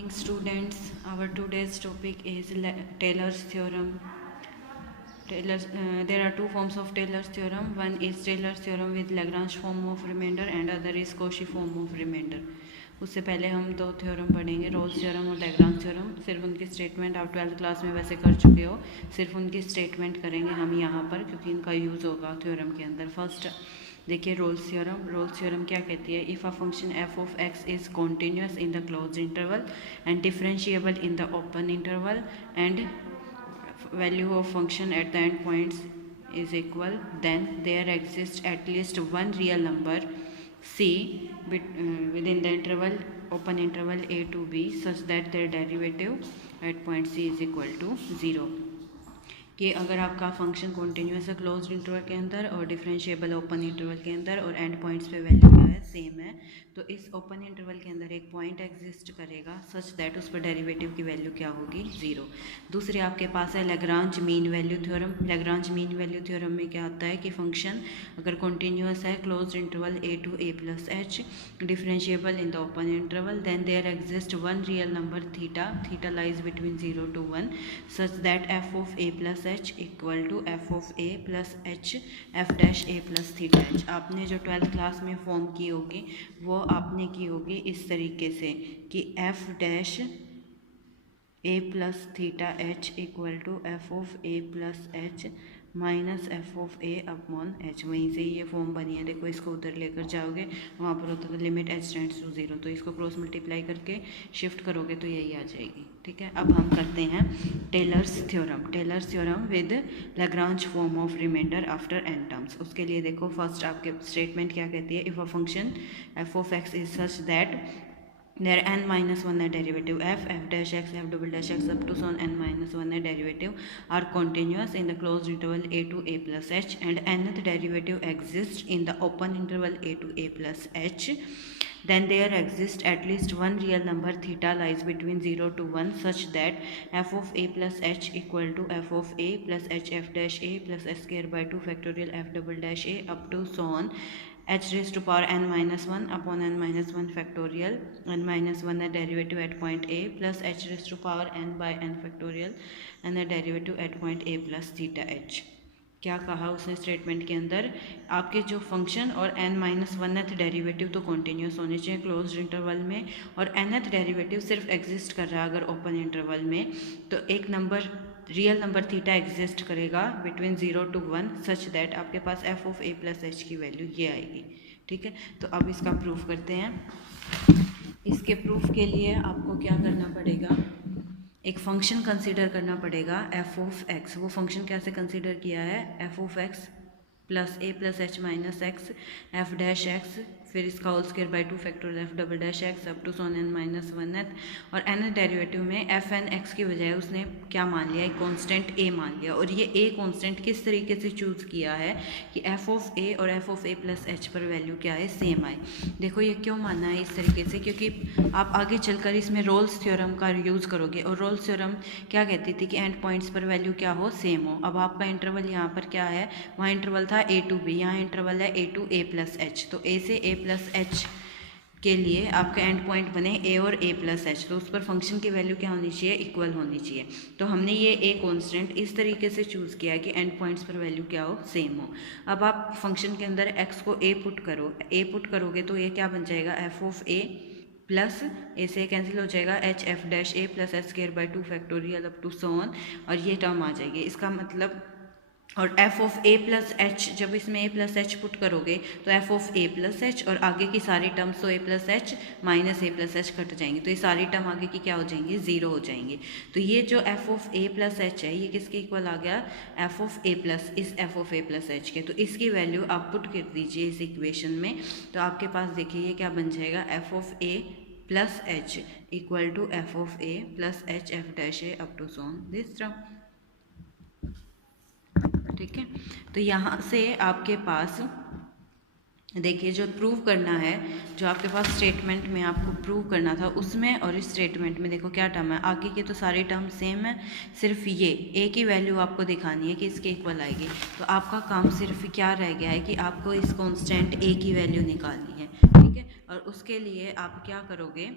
Morning students, our today's topic is Taylor's theorem. There are two forms of Taylor's theorem. One is Taylor's theorem with Lagrange form of remainder and other is Cauchy form of remainder. उससे पहले हम दो theorem पढ़ेंगे, Rolle's theorem और Lagrange theorem. सिर्फ उनकी statement आप 12th class में वैसे कर चुके हो, सिर्फ उनकी स्टेटमेंट करेंगे हम यहाँ पर क्योंकि इनका यूज़ होगा थ्योरम के अंदर। फर्स्ट देखिए रोल्स थ्योरम क्या कहती है? If a function F of X is continuous in the close interval and differentiable in the open interval and value of function at the end points is equal, then there exists at least one real number c within the interval open interval a to b such that their derivative at point c is equal to 0। कि अगर आपका function continuous है closed interval के अंदर और differentiable open interval के अंदर और एंड पॉइंट्स पे वैल्यू क्या है? सेम है। तो इस ओपन इंटरवल के अंदर एक पॉइंट एग्जिस्ट करेगा सच दैट उस पर डेरिवेटिव की वैल्यू क्या होगी? 0। दूसरे आपके पास है Lagrange mean value theorem. Lagrange mean value theorem में क्या आता है कि फंक्शन अगर कॉन्टीन्यूअस है closed interval a to a plus h differentiable in the open interval then there exist one real number theta lies between 0 to 1 such that f of a plus h equal to f of a plus h f dash a plus theta h। आपने जो 12th class में form की होगी वो आपने की होगी इस तरीके से कि f dash a plus theta h equal to F of a plus h minus F of a upon h। वहीं से ये फॉर्म बनी है। देखो इसको उधर लेकर जाओगे, वहाँ पर होता है लिमिट h टेंड्स टू 0, तो इसको क्रॉस मल्टीप्लाई करके शिफ्ट करोगे तो यही आ जाएगी। ठीक है, अब हम करते हैं Taylor's theorem with Lagrange form of remainder after n terms. उसके लिए देखो फर्स्ट आपके स्टेटमेंट क्या कहती है? If a function f of x is such that there n minus 1 derivative f dash x f double dash x up to so on n minus 1 derivative are continuous in the closed interval a to a plus h and nth derivative exists in the open interval a to a plus h, then there exists at least one real number theta lies between 0 to 1 such that f of a plus h equal to f of a plus h f dash a plus s square by 2 factorial f double dash a up to so on h raised to power n minus 1 upon n minus 1 factorial n minus 1 the derivative at point a plus h raised to power n by n factorial and the derivative at point a plus theta h। क्या कहा उसने statement के अंदर? आपके जो function और n minus वनथ derivative तो continuous होने चाहिए क्लोज्ड इंटरवल में, और nth डेरिवेटिव सिर्फ एग्जिस्ट कर रहा है अगर ओपन इंटरवल में, तो एक number real number theta exist करेगा बिटवीन 0 to 1 सच दैट आपके पास f of a plus h की वैल्यू ये आएगी। ठीक है, तो अब इसका प्रूफ करते हैं। इसके प्रूफ के लिए आपको क्या करना पड़ेगा? एक फंक्शन कंसीडर करना पड़ेगा f ऑफ x। वो फंक्शन कैसे कंसीडर किया है? f of x plus a plus h minus X f dash x फिर इसका whole square by 2 factorial f double dash x up to so on n माइनस 1th, और n डेरिवेटिव में f n x की बजाय उसने क्या मान लिया? एक कांस्टेंट a मान लिया। और ये a कांस्टेंट किस तरीके से चूज़ किया है कि f ऑफ a और f of a plus h पर वैल्यू क्या है? सेम आए। देखो ये क्यों मानना है इस तरीके से? क्योंकि आप आगे चलकर इसमें रोल्स थ्योरम का यूज़ करोगे, और रोल्स थ्योरम क्या कहती थी कि एंड पॉइंट्स पर वैल्यू क्या हो? सेम हो। अब आपका इंटरवल यहाँ पर क्या है? वहाँ इंटरवल था a टू b, यहाँ इंटरवल है a to a plus h। तो a से a प्लस h के लिए आपका एंड पॉइंट बने a और a प्लस h, तो उस पर फंक्शन की वैल्यू क्या होनी चाहिए? इक्वल होनी चाहिए। तो हमने ये a कांस्टेंट इस तरीके से चूज़ किया है कि एंड पॉइंट्स पर वैल्यू क्या हो? सेम हो। अब आप फंक्शन के अंदर x को a पुट करो, a पुट करोगे तो ये क्या बन जाएगा? f of a plus A से कैंसिल हो जाएगा H F dash A plus H square by 2 factorial up to so on, और ये टर्म आ जाएगी। इसका मतलब, और f of a plus H, जब इसमें a प्लस एच पुट करोगे तो f of a plus H और आगे की सारी टर्म्स तो a plus H minus a plus H cut जाएंगी, तो ये सारी टर्म आगे की क्या हो जाएंगी? 0 हो जाएंगी। तो ये जो f of a plus H है ये किसके इक्वल आ गया? f ऑफ a प्लस इस f of a plus H के। तो इसकी वैल्यू आप पुट कर दीजिए इस इक्वेशन में, तो आपके पास देखिए ये क्या बन जाएगा? f of a plus H equal to f of a plus H F dash A up to so on this term. ठीक है, तो यहाँ से आपके पास देखिए जो प्रूव करना है, जो आपके पास स्टेटमेंट में आपको प्रूव करना था उसमें और इस स्टेटमेंट में देखो क्या टर्म है? आगे के तो सारी टर्म सेम है, सिर्फ ये a की वैल्यू आपको दिखानी है कि इसके इक्वल आएगी। तो आपका काम सिर्फ क्या रह गया है कि आपको इस कांस्टेंट a की वैल्यू निकालनी है। ठीक है, और उसके लिए आप क्या करोगे?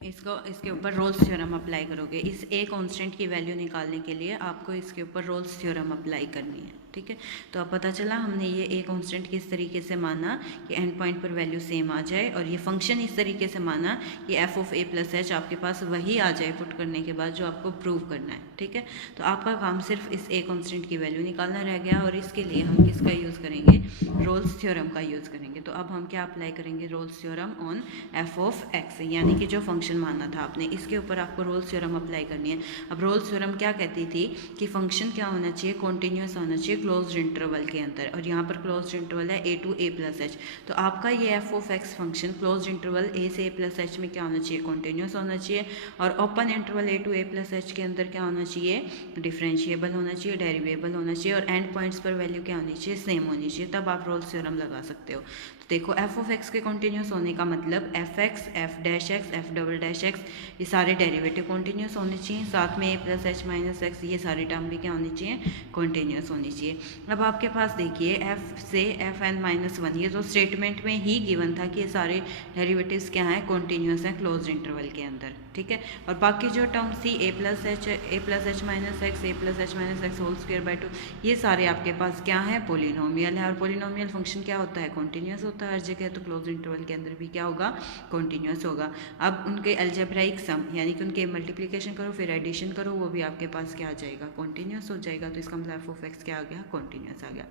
इसके ऊपर रोल्स थ्योरम अप्लाई करोगे। इस ए कांस्टेंट की वैल्यू निकालने के लिए आपको इसके ऊपर रोल्स थ्योरम अप्लाई करनी है, ठीक है। तो अब पता चला हमने ये ए कांस्टेंट किस तरीके से माना कि एंड पॉइंट पर वैल्यू सेम आ जाए, और ये फंक्शन इस तरीके से माना कि F of A plus H आपके पास वही आ जाए पुट करने के बाद जो आपको प्रूव करना है, ठीक है। तो आपका काम सिर्फ इस ए कांस्टेंट की वैल्यू निकालना रह गया, और इसके लिए हम किसका यूज़ करेंगे, रोल्स थ्योरम का यूज़ करेंगे। तो अब हम क्या अप्लाई करेंगे, Rolle's theorem on F of x, यानी कि जो फंक्शन माना था आपने, इसके ऊपर आपको रोल्स थ्योरम अप्लाई करनी है। अब रोल्स थ्योरम क्या कहती थी कि फंक्शन क्या होना चाहिए, कॉन्टिन्यूस होना चाहिए क्लोज्ड इंटरवल के अंदर, और यहाँ पर क्लोज्ड इंटरवल है A to A plus H. तो आपका ये F of X function closed interval A से ए प्लस एच में क्या होना चाहिए, कॉन्टिन्यूस होना चाहिए, और open interval A to A plus H के अंदर क्या होना चाहिए, डिफरेंशिएबल होना चाहिए, डेरिवेबल होना चाहिए, और एंड पॉइंट्स पर वैल्यू क्या होनी चाहिए, सेम होनी चाहिए। तब आप रोल्स थ्योरम लगा सकते हो। तो देखो एफ ऑफ एक्स के कॉन्टिन्यूस होने का मतलब F X, F dash X, F double dash x, ये सारे डेरिवेटिव कॉन्टिन्यूस होने चाहिए। साथ में ए प्लस एच माइनस एक्स, ये सारी टर्म भी क्या होनी चाहिए, कॉन्टिन्यूस होनी चाहिए। अब आपके पास देखिए एफ से एफ एन माइनस वन, ये तो स्टेटमेंट में ही गिवन था कि ये सारे डेरिवेटिव्स क्या हैं, कॉन्टिन्यूस हैं क्लोज इंटरवल के अंदर, ठीक है। और बाकी जो टर्म थी A plus H minus X, A plus H minus X whole square by two, ये सारे आपके पास क्या है, पोलिनोमियल है। और पोलिनोमियल फंक्शन क्या होता है, कॉन्टिन्यूस होता है हर जगह। तो क्लोज इंटरवल के अंदर भी क्या होगा, कॉन्टिन्यूस होगा। अब उनके अलजेब्राइक सम, यानी कि उनके मल्टीप्लिकेशन करो फिर एडिशन करो, वो भी आपके पास क्या आ जाएगा, कॉन्टिन्यूस हो जाएगा। तो इसका मतलब एफ ऑफ एक्स क्या आ गया, कॉन्टिन्यूस आ गया।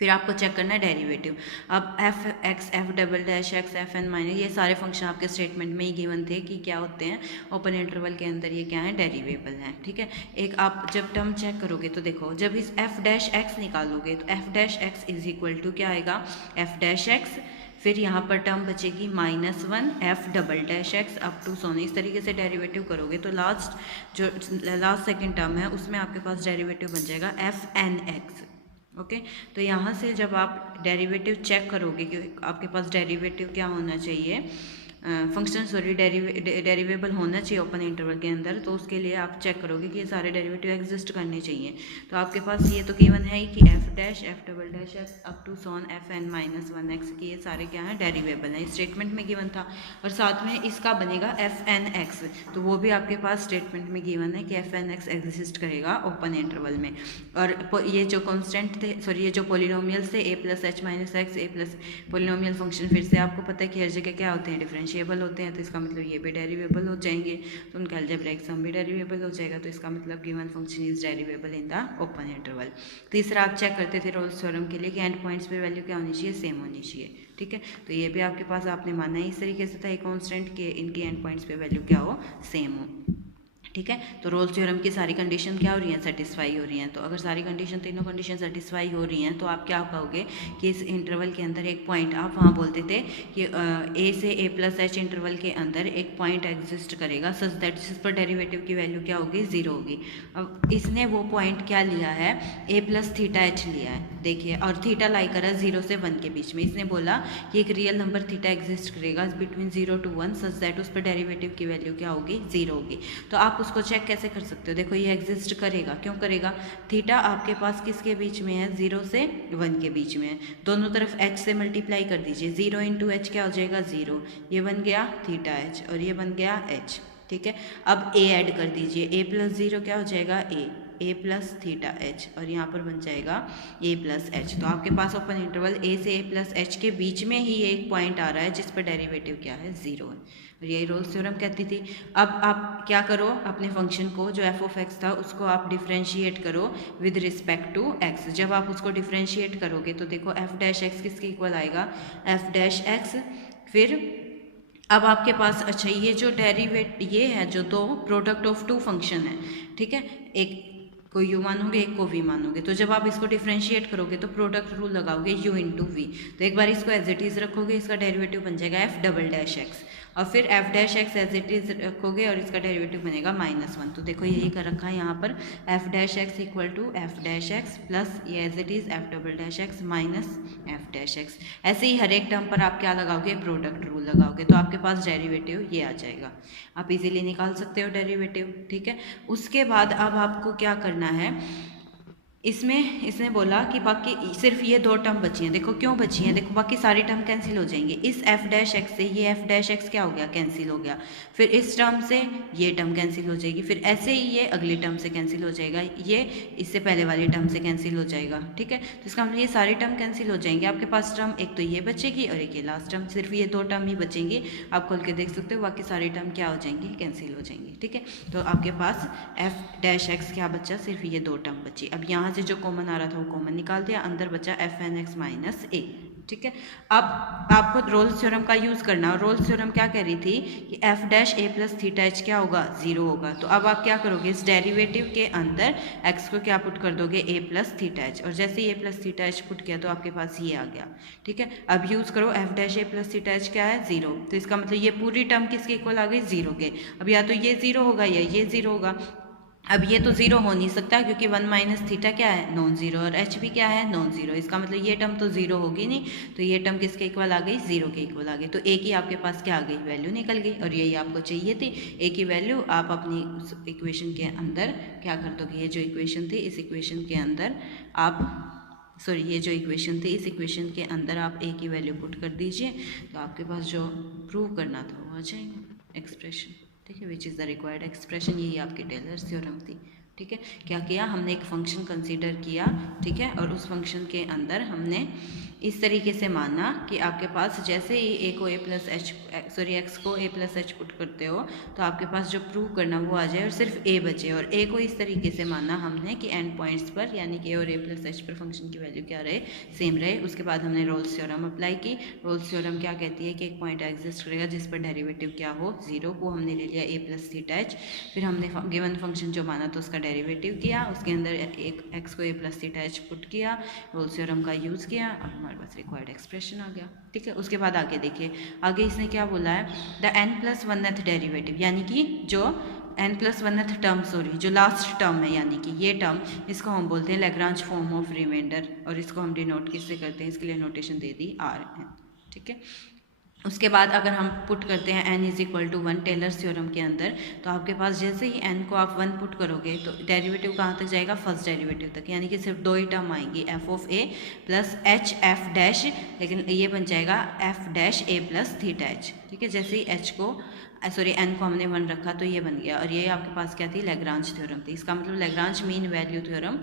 फिर आपको चेक करना है डेरिवेटिव। अब F X, F double dash X, F N minus, ये सारे फंक्शन आपके स्टेटमेंट में ही गिवन थे कि क्या होते हैं, ओपन इंटरवल के अंदर ये क्या है, डेरिवेबल हैं, ठीक है। एक आप जब टर्म चेक करोगे तो देखो, जब इस एफ डैश एक्स निकालोगे तो F dash X is equal to क्या आएगा, एफ डैश एक्स, फिर यहाँ पर टर्म बचेगी minus one F double dash X up to सोने। इस तरीके से डेरिवेटिव करोगे तो लास्ट सेकंड टर्म है उसमें आपके पास डेरिवेटिव बन जाएगा एफ एन एक्स, ओके। तो यहाँ से जब आप डेरिवेटिव चेक करोगे कि आपके पास डेरिवेटिव क्या होना चाहिए, फंक्शन डेरिवेबल होना चाहिए ओपन इंटरवल के अंदर, तो उसके लिए आप चेक करोगे कि ये सारे डेरिवेटिव एग्जिस्ट करने चाहिए। तो आपके पास ये तो गिवन है ही कि F dash, F double dash X up to so on F N minus one X की ये सारे क्या हैं, डेरिवेबल हैं, स्टेटमेंट में गिवन था। और साथ में इसका बनेगा एफ एन एक्स, तो वो भी आपके पास स्टेटमेंट में गिवन है कि एफ एन एक्स एग्जिस्ट करेगा ओपन इंटरवल में। और ये जो कॉन्स्टेंट थे, सॉरी ये जो पोलिनोमियल थे ए plus H minus X, A plus polynomial function, फिर से आपको पता है कि हर जगह क्या होते हैं, डिफरेंशिएबल होते हैं। तो इसका मतलब ये भी डेरिवेबल हो जाएंगे, तो उनका अलजेब्राइक सम भी डेरिवेबल हो जाएगा। तो इसका मतलब given function is derivable in the open interval. तीसरा आप चेक करते थे रोल्स थ्योरम के लिए कि एंड पॉइंट्स पे वैल्यू क्या होनी चाहिए, सेम होनी चाहिए, ठीक है। तो ये भी आपके पास आपने माना है इस तरीके से था, एक कांस्टेंट के इनकी एंड पॉइंट्स पे वैल्यू क्या हो, सेम हो, ठीक है। तो रोल्स थ्योरम की सारी कंडीशन क्या हो रही हैं, सेटिस्फाई हो रही हैं। तो अगर सारी कंडीशन, तीनों कंडीशन सेटिस्फाई हो रही हैं, तो आप क्या कहोगे कि इस इंटरवल के अंदर एक पॉइंट, आप वहाँ बोलते थे कि ए से ए प्लस एच इंटरवल के अंदर एक पॉइंट एग्जिस्ट करेगा सच दैट जिस पर डेरिवेटिव की वैल्यू क्या होगी, जीरो होगी। अब इसने वो पॉइंट क्या लिया है, ए प्लस थीटा एच लिया है, देखिए, और थीटा लाई करा 0 से 1 के बीच में। इसने बोला कि एक रियल नंबर थीटा एग्जिस्ट करेगा बिटवीन 0 to 1 सच दैट उस पर डेरिवेटिव की वैल्यू क्या होगी, 0 होगी। तो आप उसको चेक कैसे कर सकते हो, देखो ये एग्जिस्ट करेगा, क्यों करेगा, थीटा आपके पास किसके बीच में है, 0 से 1 के बीच में है। दोनों तरफ h से मल्टीप्लाई कर दीजिए, 0 इंटू एच क्या हो जाएगा, 0, ये बन गया थीटा h और ये बन गया h, ठीक है। अब a ऐड कर दीजिए, a प्लस 0 क्या हो जाएगा, a प्लस थीटा एच, और यहाँ पर बन जाएगा a प्लस एच। तो आपके पास ओपन इंटरवल a से a प्लस एच के बीच में ही एक पॉइंट आ रहा है जिस पर डेरिवेटिव क्या है, 0 है, और यही रोल्स थ्योरम कहती थी। अब आप क्या करो, अपने फंक्शन को जो एफ ऑफ एक्स था उसको आप डिफ्रेंशिएट करो विद रिस्पेक्ट टू एक्स। जब आप उसको डिफ्रेंशिएट करोगे तो देखो एफ डैश एक्स किसके इक्वल आएगा, एफ डैश एक्स। फिर अब आपके पास, अच्छा ये जो ये है जो दो प्रोडक्ट ऑफ टू फंक्शन है, ठीक है, एक को u मानोगे एक को v मानोगे। तो जब आप इसको डिफ्रेंशिएट करोगे तो प्रोडक्ट रूल लगाओगे u इंटू वी। तो एक बार इसको एज इट इज रखोगे, इसका डेरिवेटिव बन जाएगा एफ डबल डैश एक्स, और फिर F dash X as it is रखोगे और इसका डेरिवेटिव बनेगा -1। तो देखो यही कर रखा है यहाँ पर, F dash X equal to F dash X plus ये as it is F double dash X minus F dash X. ऐसे ही हर एक टर्म पर आप क्या लगाओगे, प्रोडक्ट रूल लगाओगे, तो आपके पास डेरिवेटिव ये आ जाएगा। आप इजीली निकाल सकते हो डेरिवेटिव, ठीक है। उसके बाद अब आपको क्या करना है, इसमें इसने बोला कि बाकी सिर्फ ये 2 टर्म बची हैं। देखो क्यों बची हैं, देखो बाकी सारी टर्म कैंसिल हो जाएंगे। इस एफ डैश एक्स से ये एफ डैश एक्स क्या हो गया, कैंसिल हो गया। फिर इस टर्म से ये टर्म कैंसिल हो जाएगी, फिर ऐसे ही ये अगली टर्म से कैंसिल हो जाएगा, ये इससे पहले वाली टर्म से कैंसिल हो जाएगा। ठीक है, तो इसका मतलब ये सारी टर्म कैंसिल हो जाएंगे। आपके पास टर्म एक तो ये बचेगी और एक ये लास्ट टर्म, सिर्फ ये 2 टर्म ही बचेंगी। आप खोल के देख सकते हो, बाकी सारी टर्म क्या हो जाएंगी, कैंसिल हो जाएंगी। ठीक है, तो आपके पास एफ डैश एक्स क्या बचा, सिर्फ ये 2 टर्म बची। अब यहाँ से जो कॉमन आ रहा था वो कॉमन निकाल दिया, अंदर बचा एफ एन एक्स माइनस ए। ठीक है, अब आपको रोल्स थ्योरम का यूज़ करना है। रोल्स थ्योरम क्या कह रही थी कि F dash A plus theta H क्या होगा, 0 होगा। तो अब आप क्या करोगे, इस डेरिवेटिव के अंदर एक्स को क्या पुट कर दोगे, ए प्लस थीटा एच, और जैसे ही ए प्लस थीटा एच पुट किया तो आपके पास ये आ गया। ठीक है, अब यूज़ करो F dash A plus theta H क्या है, 0। तो इसका मतलब ये पूरी टर्म किसके इक्वल आ गई, 0 के। अब या तो ये 0 होगा या ये 0 होगा। अब ये तो 0 हो नहीं सकता क्योंकि 1 माइनस थीटा क्या है, नॉन जीरो, और एच भी क्या है, नॉन जीरो। इसका मतलब ये टर्म तो 0 होगी नहीं, तो ये टर्म किसके इक्वल आ गई, 0 के इक्वल आ गई। तो ए की आपके पास क्या आ गई, वैल्यू निकल गई, और यही आपको चाहिए थी। ए की वैल्यू आप अपनी उस इक्वेशन के अंदर क्या कर दोगे, ये जो इक्वेशन थी इस इक्वेशन के अंदर आप ये जो इक्वेशन थी इस इक्वेशन के अंदर आप ए की वैल्यू पुट कर दीजिए, तो आपके पास जो प्रूव करना था वो आ जाएगा एक्सप्रेशन। ठीक है, which is the required expression, यही आपकी टेलर्स थ्योरम थी। ठीक है, क्या किया हमने, एक फंक्शन कंसीडर किया। ठीक है, और उस फंक्शन के अंदर हमने इस तरीके से माना कि आपके पास जैसे ही ए को ए प्लस एच एक्स को ए प्लस एच पुट करते हो तो आपके पास जो प्रूव करना वो आ जाए और सिर्फ ए बचे। और ए को इस तरीके से माना हमने कि एंड पॉइंट्स पर, यानी कि ए और ए प्लस एच पर फंक्शन की वैल्यू क्या रहे, सेम रहे। उसके बाद हमने रोल्स थ्योरम अप्लाई की। रोल्स थ्योरम क्या कहती है कि एक पॉइंट एग्जिस्ट करेगा जिस पर डेरिवेटिव क्या हो, 0, वो हमने ले लिया ए प्लस थीटा एच। फिर हमने गिवन फंक्शन जो माना तो उसका डेरिवेटिव किया, उसके अंदर एक एक्स को ए प्लस थीटा एच पुट किया, रोल्स थ्योरम का यूज़ किया, और हमारे पास रिक्वायर्ड एक्सप्रेशन आ गया। ठीक है, उसके बाद आगे देखिए, आगे इसने क्या बोला है, the n plus 1th derivative, यानी कि जो n प्लस 1th टर्म, जो लास्ट टर्म है, यानी कि ये टर्म, इसको हम बोलते हैं लैग्रांज फॉर्म ऑफ रिमाइंडर, और इसको हम डिनोट किससे करते हैं, इसके लिए नोटेशन दे दी RN। ठीक है, उसके बाद अगर हम पुट करते हैं n is equal to 1 Taylor's theorem के अंदर, तो आपके पास जैसे ही n को आप 1 पुट करोगे तो डेरिवेटिव कहाँ तक जाएगा, फर्स्ट डेरिवेटिव तक, यानी कि सिर्फ 2 ही टर्म आएंगी, F of A plus H F dash, लेकिन ये बन जाएगा F dash A plus theta H. ठीक है, जैसे ही एच को n को हमने 1 रखा तो ये बन गया, और ये आपके पास क्या थी, लैग्रांज थ्योरम थी। इसका मतलब लैग्रांज मीन वैल्यू थ्योरम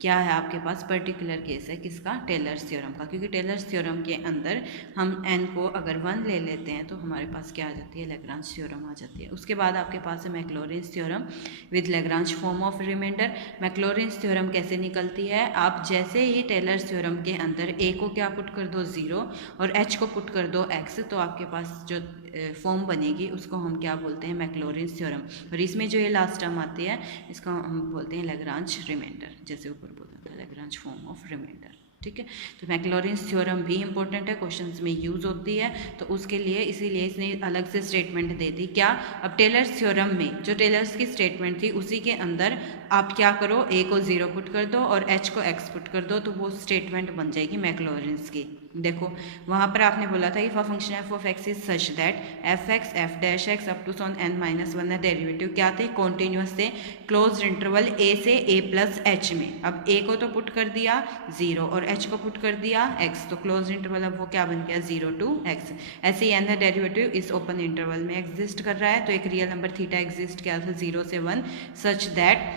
क्या है आपके पास, पर्टिकुलर केस है किसका, टेलर्स थ्योरम का, क्योंकि टेलर्स थ्योरम के अंदर हम n को अगर 1 ले लेते हैं तो हमारे पास क्या आ जाती है, लैग्रांज थ्योरम आ जाती है। उसके बाद आपके पास है Maclaurin's theorem with Lagrange form of remainder. Maclaurin's theorem कैसे निकलती है, आप जैसे ही टेलर्स थ्योरम के अंदर a को क्या पुट कर दो, 0, और h को पुट कर दो x, तो आपके पास जो फॉर्म बनेगी उसको हम क्या बोलते हैं, मैक्लॉरिन्स थ्योरम। और इसमें जो ये लास्ट टर्म आती है इसको हम बोलते हैं लैग्रांज रिमाइंडर, जैसे ऊपर बोलते हैं लैग्रांज फॉर्म ऑफ रिमाइंडर। ठीक है, तो मैक्लॉरिन्स थ्योरम भी इंपॉर्टेंट है, क्वेश्चंस में यूज़ होती है, तो उसके लिए इसीलिए इसने अलग से स्टेटमेंट दे दी। क्या, अब टेलर्स थ्योरम में जो टेलर्स की स्टेटमेंट थी उसी के अंदर आप क्या करो, a को 0 पुट कर दो और h को x पुट कर दो, तो वो स्टेटमेंट बन जाएगी मैक्लॉरिन्स की। देखो वहाँ पर आपने बोला था if a function F of X is such that F X F dash X up to so on n minus 1 derivative क्या थे, कॉन्टिन्यूस थे, क्लोज इंटरवल a से a प्लस h में। अब a को तो पुट कर दिया 0 और h को पुट कर दिया x, तो क्लोज इंटरवल अब वो क्या बन गया, 0 to x। ऐसे ही n डेरिवेटिव इस ओपन इंटरवल में एग्जिस्ट कर रहा है, तो एक रियल नंबर थीटा एग्जिस्ट किया था 0 से 1 सच दैट,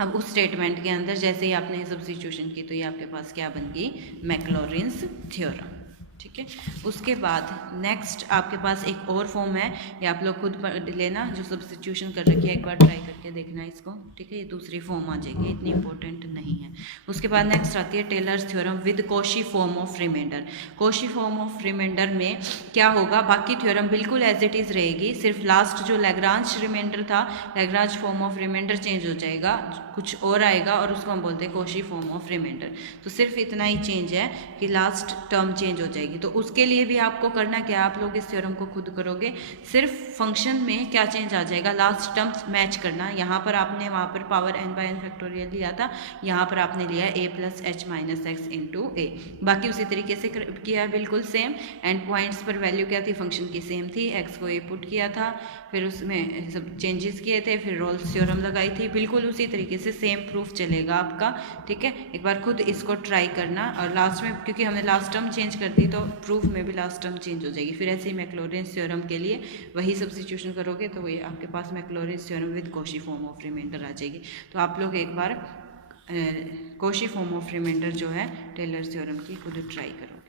अब उस स्टेटमेंट के अंदर जैसे ही आपने सब्स्टिट्यूशन की तो ये आपके पास क्या बन गई, मैक्लॉरिन्स थ्योरम। ठीक है, उसके बाद नेक्स्ट आपके पास एक और फॉर्म है, ये आप लोग खुद पढ़ लेना, जो सब्स्टिट्यूशन कर रखी है एक बार ट्राई करके देखना इसको। ठीक है, ये दूसरी फॉर्म आ जाएगी, इतनी इंपॉर्टेंट नहीं है। उसके बाद नेक्स्ट आती है Taylor's theorem with Cauchy form of remainder. Cauchy form of remainder में क्या होगा, बाकी थ्योरम बिल्कुल एज इट इज़ रहेगी, सिर्फ लास्ट जो लैग्रांज रिमाइंडर था, Lagrange form of remainder change हो जाएगा, कुछ और आएगा और उसको हम बोलते हैं कॉशी फॉर्म ऑफ रिमाइंडर। तो सिर्फ इतना ही चेंज है कि लास्ट टर्म चेंज हो जाएगी, जाएगी। तो उसके लिए भी आपको करना क्या, आप लोग इस थ्योरम को खुद करोगे, सिर्फ फंक्शन में क्या चेंज आ जाएगा, लास्ट टर्म्स मैच करना। यहाँ पर आपने वहाँ पर पावर n/n फैक्टोरियल लिया था, यहाँ पर आपने लिया a + h - x × a। बाकी उसी तरीके से किया बिल्कुल सेम। एंड पॉइंट्स पर वैल्यू क्या थी, फंक्शन की सेम थी, x को a पुट किया था, फिर उसमें सब चेंजेस किए थे, फिर रोल्स थ्योरम लगाई थी। बिल्कुल उसी तरीके से सेम प्रूफ चलेगा आपका, ठीक है। एक बार खुद इसको ट्राई करना, और लास्ट में क्योंकि हमने लास्ट टर्म चेंज कर दी तो प्रूफ में भी लास्ट टर्म चेंज हो जाएगी। फिर ऐसे ही मैक्लॉरिन्स थ्योरम के लिए वही सब्स्टिट्यूशन करोगे तो वही आपके पास Maclaurin's theorem with Cauchy form of remainder आ जाएगी। तो आप लोग एक बार कॉशी फॉर्म ऑफ रिमाइंडर जो है टेलर्स थ्योरम की खुद ट्राई करो।